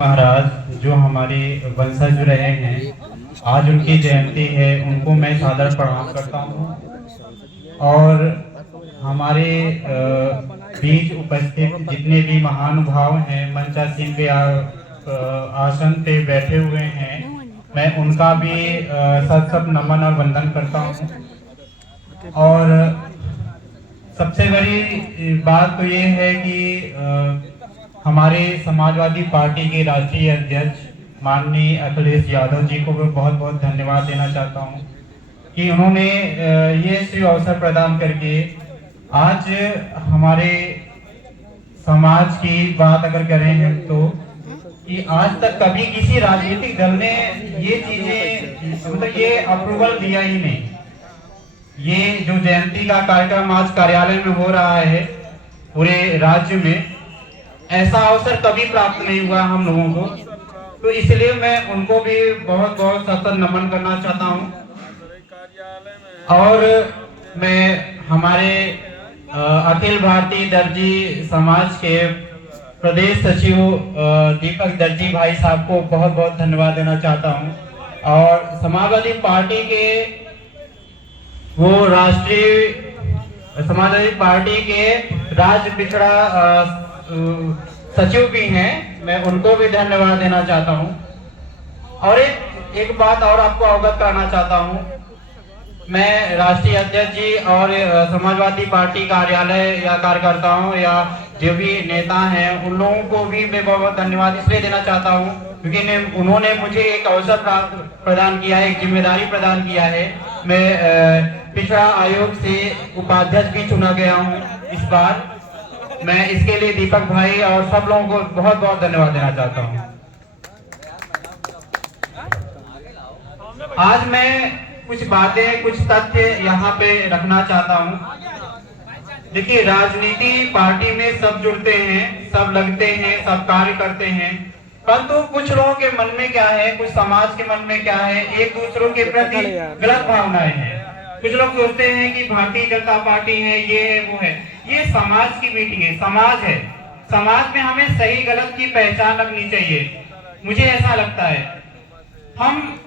महाराज जो हमारे वंशज रहे हैं, आज उनकी जयंती है, उनको मैं सादर प्रणाम करता हूँ। और हमारे बीच उपस्थित जितने भी महानुभाव हैं, मंचासीन के आसन पे बैठे हुए हैं, मैं उनका भी सत नमन और वंदन करता हूँ। और सबसे बड़ी बात तो ये है कि हमारे समाजवादी पार्टी के राष्ट्रीय अध्यक्ष माननीय अखिलेश यादव जी को भी बहुत बहुत धन्यवाद देना चाहता हूं कि उन्होंने ये शिव अवसर प्रदान करके आज हमारे समाज की बात अगर करें हम तो कि आज तक कभी किसी राजनीतिक दल ने ये चीजें मतलब ये अप्रूवल दिया ही नहीं। ये जो जयंती का कार्यक्रम आज कार्यालय में हो रहा है पूरे राज्य में, ऐसा अवसर कभी प्राप्त नहीं हुआ हम लोगों को, तो इसलिए मैं उनको भी बहुत बहुत सतत नमन करना चाहता हूं। और मैं हमारे अखिल भारतीय दर्जी समाज के प्रदेश सचिव दीपक दर्जी भाई साहब को बहुत बहुत धन्यवाद देना चाहता हूं। और समाजवादी पार्टी के वो राष्ट्रीय समाजवादी पार्टी के राज्य पिछड़ा सचिव भी हैं, मैं उनको भी धन्यवाद देना चाहता हूं। और एक बात और आपको अवगत कराना चाहता हूं, मैं राष्ट्रीय अध्यक्ष जी और समाजवादी पार्टी कार्यालय या कार्यकर्ताओं या जो भी नेता हैं उन लोगों को भी मैं बहुत धन्यवाद इसलिए देना चाहता हूं क्योंकि उन्होंने मुझे एक अवसर प्रदान किया है, एक जिम्मेदारी प्रदान किया है। मैं पिछड़ा आयोग से उपाध्यक्ष भी चुना गया हूं इस बार। मैं इसके लिए दीपक भाई और सब लोगों को बहुत बहुत धन्यवाद देना चाहता हूं। आज मैं कुछ बातें कुछ तथ्य यहाँ पे रखना चाहता हूं। देखिए, राजनीति पार्टी में सब जुड़ते हैं, सब लगते हैं, सब कार्य करते हैं, परंतु कुछ लोगों के मन में क्या है, कुछ समाज के मन में क्या है, एक दूसरों के प्रति गलत भावनाएं हैं। कुछ लोग सोचते हैं कि भारतीय जनता पार्टी है, ये है, वो है। ये समाज की मीटिंग है, समाज है। समाज में हमें सही गलत की पहचान रखनी चाहिए, मुझे ऐसा लगता है। हम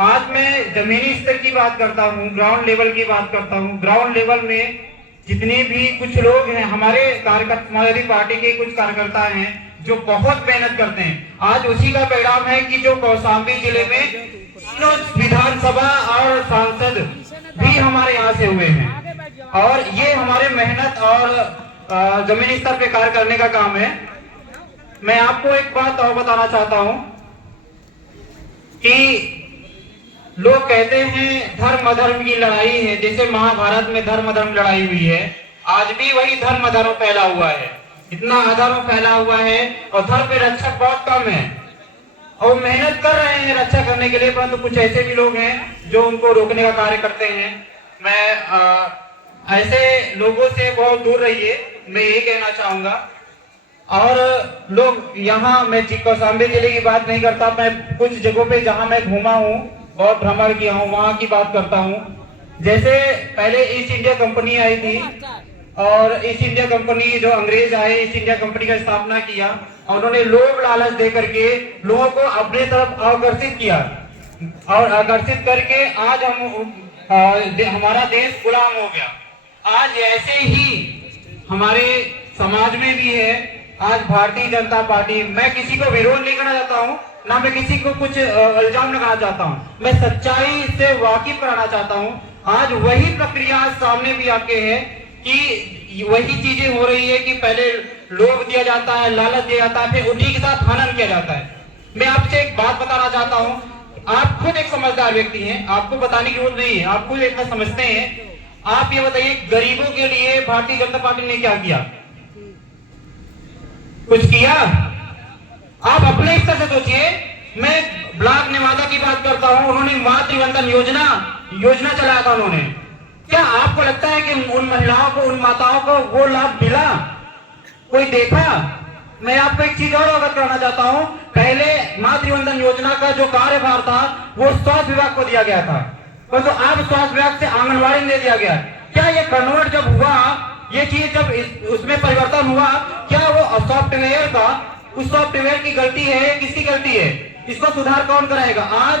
आज मैं जमीनी स्तर की बात करता हूँ, ग्राउंड लेवल की बात करता हूँ। ग्राउंड लेवल में जितने भी कुछ लोग हैं, हमारे कार्यकर्ता समाजवादी पार्टी के कुछ कार्यकर्ता हैं जो बहुत मेहनत करते हैं। आज उसी का परिणाम है कि जो कौशाम्बी जिले में तीनों विधानसभा और सांसद भी हमारे यहाँ से हुए हैं। और ये हमारे मेहनत और जमीनी स्तर पे कार्य करने का काम है। मैं आपको एक बात और बताना चाहता हूँ कि लोग कहते हैं धर्म अधर्म की लड़ाई है, जैसे महाभारत में धर्म अधर्म लड़ाई हुई है, आज भी वही धर्म अधर्म फैला हुआ है। इतना अधर्म फैला हुआ है और धर्म पे रक्षक बहुत कम है और मेहनत कर रहे हैं रक्षा करने के लिए, परंतु कुछ ऐसे भी लोग हैं जो उनको रोकने का कार्य करते हैं। मैं ऐसे लोगों से बहुत दूर रहिए, मैं यही कहना चाहूंगा। और लोग यहाँ, मैं कौशाम्बी जिले की बात नहीं करता, मैं कुछ जगहों पे जहाँ मैं घूमा हूँ, बहुत भ्रमण किया हूँ, वहां की बात करता हूँ। जैसे पहले ईस्ट इंडिया कंपनी आई थी और ईस्ट इंडिया कंपनी जो अंग्रेज आए, ईस्ट इंडिया कंपनी का स्थापना किया और उन्होंने लोभ लालच दे करके लोगों को अपने तरफ आकर्षित किया और आकर्षित करके आज हमारा देश गुलाम हो गया। आज ऐसे ही हमारे समाज में भी है। आज भारतीय जनता पार्टी, मैं किसी को विरोध नहीं करना चाहता हूँ, ना मैं किसी को कुछ इल्जाम लगाना चाहता हूँ, मैं सच्चाई से वाकिफ कराना चाहता हूँ। आज वही प्रक्रिया सामने भी आके है कि वही चीजें हो रही है कि पहले लोभ दिया जाता है, लालच दिया जाता है, फिर उन्हीं के साथ हनन किया जाता है। मैं आपसे एक बात बताना चाहता हूँ, आप खुद एक समझदार व्यक्ति हैं, आपको बताने की जरूरत नहीं है, आप खुद इतना समझते हैं। आप ये बताइए, गरीबों के लिए भारतीय जनता पार्टी ने क्या किया? कुछ किया? आप अपने स्तर से सोचिए। मैं ब्लॉक नेवादा की बात करता हूं, उन्होंने मातृवंदन योजना चलाया था उन्होंने। क्या आपको लगता है कि उन महिलाओं को, उन माताओं को वो लाभ मिला? कोई देखा? मैं आपको एक चीज और अवगत कराना चाहता हूं, पहले मातृवंदन योजना का जो कार्यभार था वो स्वास्थ्य विभाग को दिया गया था, परंतु अब स्वास्थ्य विभाग से आंगनबाड़ी में दे दिया गया। क्या ये कन्वर्ट जब हुआ, ये चीज जब उसमें परिवर्तन हुआ, क्या वो सॉफ्टवेयर का उस सॉफ्टवेयर की गलती है, किसकी गलती है? इसको सुधार कौन कराएगा? आज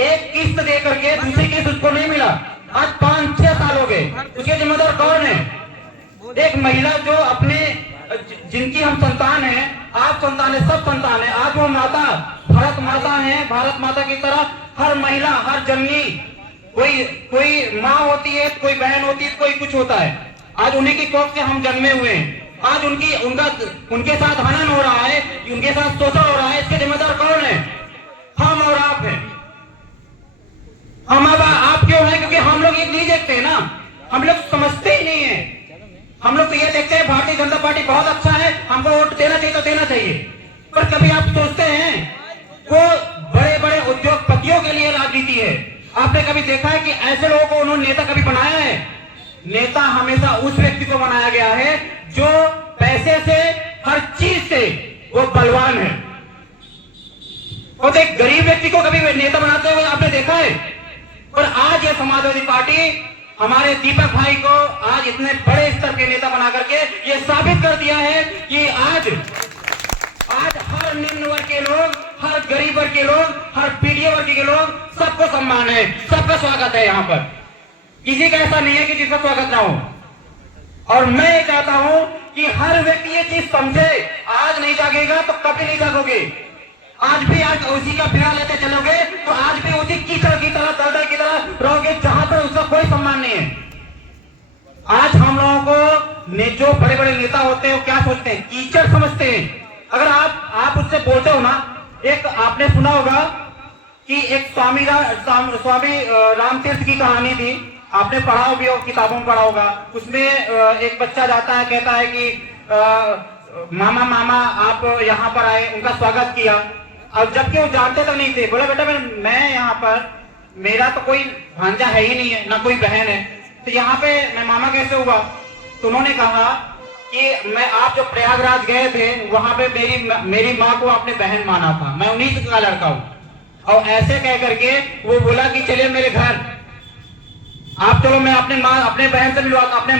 एक किस्त दे करके दूसरी किस्त उसको नहीं मिला, आज 5-6 साल हो गए, उसके जिम्मेदार कौन है? एक महिला जो अपने, जिनकी हम संतान है, आप संतान है, सब संतान है, आज वो माता, भारत माता है, भारत माता की तरह हर महिला, हर जननी, कोई माँ होती है, कोई बहन होती है, कोई कुछ होता है, आज उन्हीं की कोख से हम जन्मे हुए हैं। आज उनके साथ हनन हो रहा है, उनके साथ शोषण हो रहा है, इसके जिम्मेदार कौन है? हम और आप हैं। हम अब आप क्यों हैं? क्योंकि हम लोग ये नहीं देखते हैं ना, हम लोग समझते ही नहीं है। हम लोग तो ये देखते हैं भारतीय जनता पार्टी बहुत अच्छा है, हमको वोट देना चाहिए तो देना चाहिए, पर कभी आप सोचते हैं वो बड़े बड़े उद्योगपतियों के लिए राजनीति है? आपने कभी देखा है कि ऐसे लोगों को उन्होंने नेता कभी बनाया है? नेता हमेशा उस व्यक्ति को बनाया गया है जो पैसे से, हर चीज से वो बलवान है। और एक गरीब व्यक्ति को कभी नेता बनाते हुए आपने देखा है? और आज ये समाजवादी पार्टी हमारे दीपक भाई को आज इतने बड़े स्तर के नेता बना करके ये साबित कर दिया है कि आज हर निम्न वर्ग के लोग, हर गरीब वर्ग के लोग, हर पीढ़ी वर्ग के लोग, सबको सम्मान है, सबका स्वागत है। यहाँ पर किसी का ऐसा नहीं है कि जिसका स्वागत ना हो। और मैं ये चाहता हूं कि हर व्यक्ति ये चीज समझे, आज नहीं जागेगा तो कभी नहीं जागोगे। आज भी आज उसी का फेरा लेते चलोगे तो आज भी उसी कीचड़ की तरह, दलदल की तरह रहोगे जहां पर उसका कोई सम्मान नहीं है। आज हम लोगों को जो बड़े बड़े नेता होते हैं वो क्या सोचते हैं? कीचड़ समझते हैं। अगर आप उससे बोलते हो ना, एक आपने सुना होगा कि एक स्वामी रामतीर्थ की कहानी थी, आपने पढ़ा भी हो, किताबों में पढ़ा होगा। उसमें एक बच्चा जाता है, कहता है कि मामा मामा आप यहाँ पर आए, उनका स्वागत किया। अब जबकि वो जानते तक नहीं थे, बोला बेटा मैं यहाँ पर, मेरा तो कोई भांजा है ही नहीं है, ना कोई बहन है, तो यहाँ पे मैं मामा कैसे हुआ? तो उन्होंने कहा कि मैं, आप जो प्रयागराज गए थे वहां पे मेरी माँ को आपने बहन माना था, मैं उन्हीं का लड़का हूँ। और ऐसे कह करके वो बोला कि चलिए मेरे घर, आप चलो, मैं अपने बहन से मिलवाता, अपने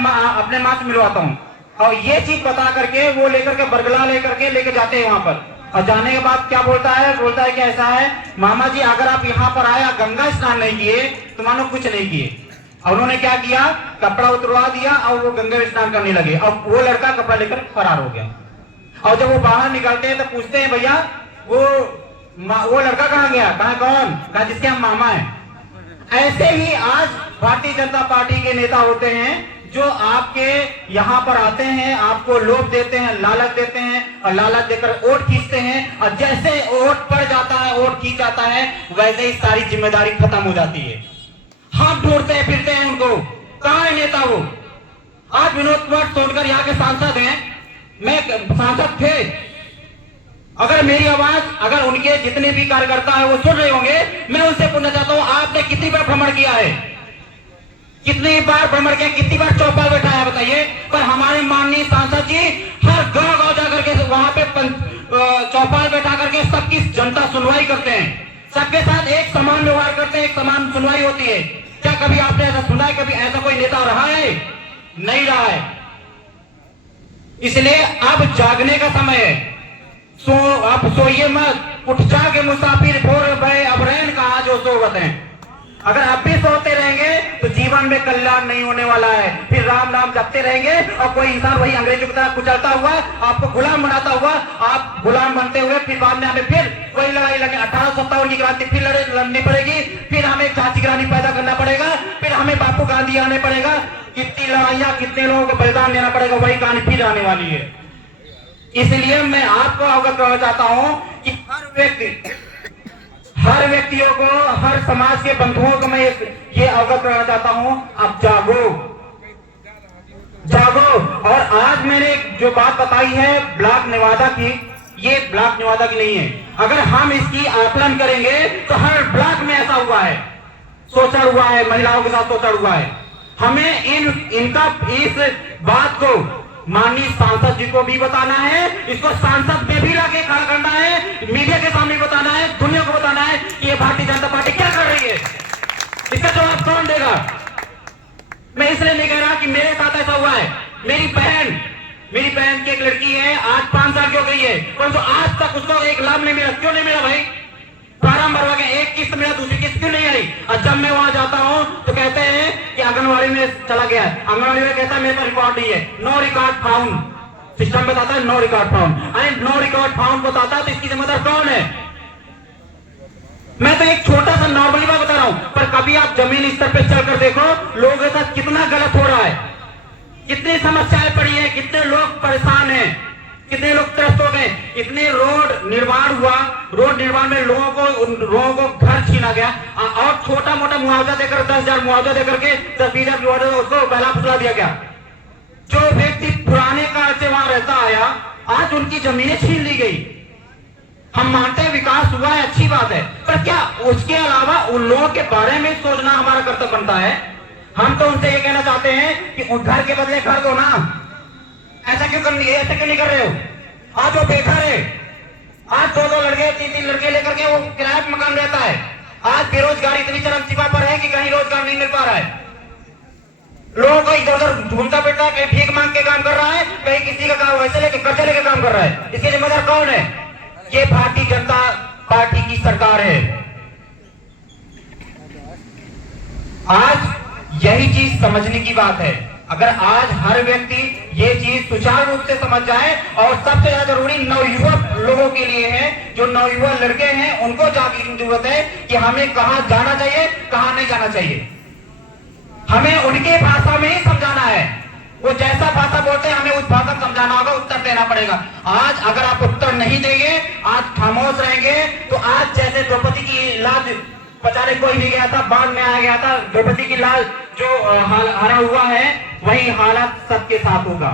माँ से मिलवाता हूँ। और ये चीज बता करके वो लेकर के बरगला लेके जाते हैं वहां पर। और जाने के बाद क्या बोलता है कि ऐसा है मामा जी, अगर आप यहाँ पर आए, गंगा स्नान नहीं किए तो मानो कुछ नहीं किए। और उन्होंने क्या किया? कपड़ा उतरवा दिया और वो गंगा स्नान करने लगे, और वो लड़का कपड़ा लेकर फरार हो गया। और जब वो बाहर निकलते हैं तो पूछते हैं, भैया वो लड़का कहाँ गया? कौन? कहा जिसके हम मामा हैं। ऐसे ही आज भारतीय जनता पार्टी के नेता होते हैं जो आपके यहाँ पर आते हैं, आपको लोभ देते हैं, लालच देते हैं, और लालच देकर वोट खींचते हैं। और जैसे वोट पड़ जाता है, वोट खींच जाता है, वैसे ही सारी जिम्मेदारी खत्म हो जाती है। हाथ ढूंढते फिरते हैं उनको, कहाँ है नेता वो? आज विनोद कुमार सोनकर यहाँ के सांसद हैं, मैं सांसद थे, अगर मेरी आवाज, अगर उनके जितने भी कार्यकर्ता है वो सुन रहे होंगे, मैं उनसे पूछना चाहता हूं, आपने कितनी बार भ्रमण किया है? कितनी बार भ्रमण किया, कितनी बार चौपाल बैठाया, बताइए? पर हमारे माननीय सांसद जी हर गांव जाकर के वहां पे चौपाल बैठा करके सबकी जनता सुनवाई करते हैं, सबके साथ एक समान व्यवहार करते हैं, एक समान सुनवाई होती है। क्या कभी आपने ऐसा सुना है? कभी ऐसा कोई नेता रहा है? नहीं रहा है। इसलिए अब जागने का समय है। आप सोइए मत, उठ जाके मुसाफिर, भोर भय अब रैन कहा जो सोवत है। अगर आप भी सोते रहेंगे तो जीवन में कल्याण नहीं होने वाला है। फिर राम नाम जपते रहेंगे और कोई इंसान वही अंग्रेजों की तरह कुचलता हुआ, आपको गुलाम बनाता हुआ, आप गुलाम बनते हुए फिर बाद में हमें फिर वही लड़ाई लड़ने, 1857 की क्रांति फिर लड़नी पड़ेगी, फिर हमें झांसी की रानी पैदा करना पड़ेगा, फिर हमें बापू गांधी आने पड़ेगा, कितनी लड़ाइयां, कितने लोगों को बलिदान देना पड़ेगा, वही कहानी फिर आने वाली है। इसलिए मैं आपको अवगत करना चाहता हूं कि हर व्यक्तियों को, हर समाज के बंधुओं को मैं ये अवगत कराना चाहता हूं, अब जागो। और आज मैंने जो बात बताई है ब्लॉक नेवादा की, ये ब्लॉक नेवादा की नहीं है। अगर हम इसकी आकलन करेंगे तो हर ब्लॉक में ऐसा हुआ है, शोषण हुआ है, महिलाओं के साथ शोषण हुआ है। हमें इनका इस बात को माननीय सांसद जी को भी बताना है, इसको सांसद में भी लाके खड़ा करना है, मीडिया के सामने बताना है, दुनिया को बताना है कि ये भारतीय जनता पार्टी क्या कर रही है। इसका जवाब कौन देगा? मैं इसलिए नहीं कह रहा कि मेरे साथ ऐसा हुआ है, मेरी बहन मेरी बहन की एक लड़की है, आज 5 साल की हो गई है, परंतु आज तक उसको एक लाभ नहीं मिला। क्यों नहीं मिला भाई? फार्म भरवा के एक किस्त मिला, दूसरी किस्त क्यों नहीं आई? और जब मैं वहां जाता हूँ तो कहते हैं कि आंगनबाड़ी में चला गया है, आंगनबाड़ी में कहता है मेरे पास रिकॉर्ड नहीं है, नो रिकॉर्ड फाउंड। सिस्टम बताता है नो रिकॉर्ड फाउंड। अरे नो रिकॉर्ड फाउंड बताता है तो इसकी जिम्मेदार कौन है? मैं तो एक छोटा सा नॉर्मली बात बता रहा हूं, पर कभी आप जमीन स्तर पे चलकर देखो लोगों के साथ कितना गलत हो रहा है, कितनी समस्याएं पड़ी है, कितने लोग परेशान हैं, कितने लोग त्रस्त हो गए, इतने रोड निर्माण हुआ, रोड निर्माण में लोगों को घर छीना गया और छोटा मोटा मुआवजा देकर 10,000 मुआवजा देकर के 10-20,000 मुआवजा उसको बहला फुसला दिया गया। जो व्यक्ति पुराने काल से वहां रहता आया, आज उनकी जमीनें छीन ली गई। हम मानते हैं विकास हुआ है, अच्छी बात है, पर क्या उसके अलावा उन लोगों के बारे में सोचना हमारा कर्तव्य बनता है? हम तो उनसे ये कहना चाहते हैं कि उस घर के बदले घर दो ना। ऐसा क्यों नहीं कर रहे हो? आज वो बेघर है, आज 2-2 लड़के 3-3 लड़के लेकर के वो किराए पर मकान रहता है। आज बेरोजगारी इतनी चरम सीमा पर है कि कहीं रोजगार नहीं मिल पा रहा है। लोगों को इधर उधर घूमता फिरता है, कहीं भीख मांग के काम कर रहा है, कहीं किसी का काम वैसे लेके कर्जे लेके काम कर रहा है। इसके जिम्मेदार कौन है? ये भारतीय जनता पार्टी की सरकार है। आज यही चीज समझने की बात है। अगर आज हर व्यक्ति ये चीज सुचारू रूप से समझ जाए, और सबसे ज्यादा जरूरी नवयुवक लोगों के लिए है, जो नवयुवक लड़के हैं उनको जागने की जरूरत है कि हमें कहां जाना चाहिए, कहां नहीं जाना चाहिए। हमें उनके भाषा में ही समझाना है, वो जैसा भाषा बोलते हैं हमें उस भाषा में समझाना होगा, उत्तर देना पड़ेगा। आज अगर आप उत्तर नहीं देंगे, आज खामोश रहेंगे, तो आज जैसे द्रौपदी की लाज बचाने कोई नहीं गया था, बांध में आ गया था, द्रौपदी की लाज जो हरा हुआ है, वही हालत सबके साथ होगा,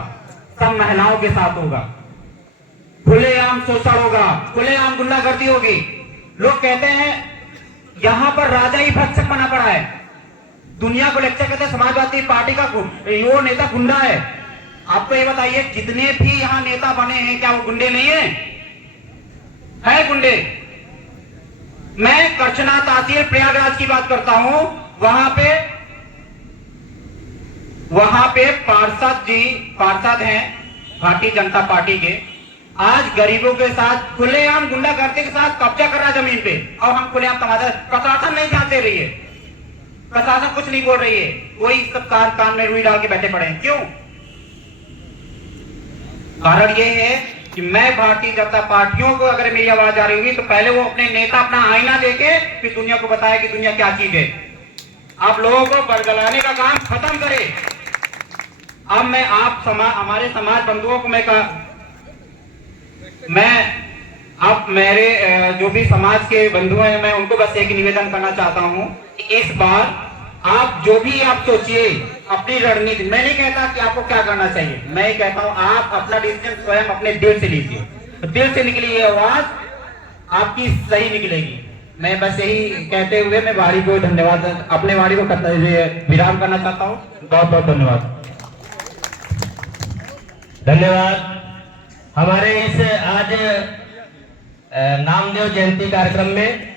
सब महिलाओं के साथ होगा। खुलेआम शोषण होगा, खुलेआम गुंडागर्दी होगी। लोग कहते हैं यहां पर राजा ही भक्षक बना पड़ा है, दुनिया को लेक्चर कहते हैं समाजवादी पार्टी का वो नेता गुंडा है। आपको ये बताइए जितने भी यहाँ नेता बने हैं क्या वो गुंडे नहीं है गुंडे? मैं करछना तहसील प्रयागराज की बात करता हूं, वहां पे पार्षद हैं भारतीय जनता पार्टी के, आज गरीबों के साथ खुलेआम गुंडागर्दी के साथ कब्जा कर रहा है जमीन पे, और हम खुलेआम तमाशा, प्रशासन नहीं ध्यान दे रही है, प्रशासन कुछ नहीं बोल रही है, वही सब कान में रुई डाल के बैठे पड़े हैं। क्यों? कारण ये है कि मैं भारतीय जनता पार्टियों को अगर मेरी आवाज आ रही होगी तो पहले वो अपने नेता अपना आईना देके फिर दुनिया को बताए कि दुनिया क्या चीज है। आप लोगों को बरगलाने का काम खत्म करें। अब मैं हमारे समाज बंधुओं को अब मेरे जो भी समाज के बंधु हैं, मैं उनको बस एक निवेदन करना चाहता हूं कि इस बार आप जो भी आप सोचिए अपनी रणनीति। मैं नहीं कहता कि आपको क्या करना चाहिए, मैं ही कहता हूं आप अपना डिसीजन स्वयं अपने दिल से लीजिए, दिल से निकली ये आवाज आपकी सही निकलेगी। मैं बस यही कहते हुए मैं वाणी को धन्यवाद, अपने वाणी को विराम करना चाहता हूँ। बहुत बहुत धन्यवाद। धन्यवाद। हमारे इस आज नामदेव जयंती कार्यक्रम में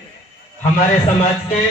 हमारे समाज के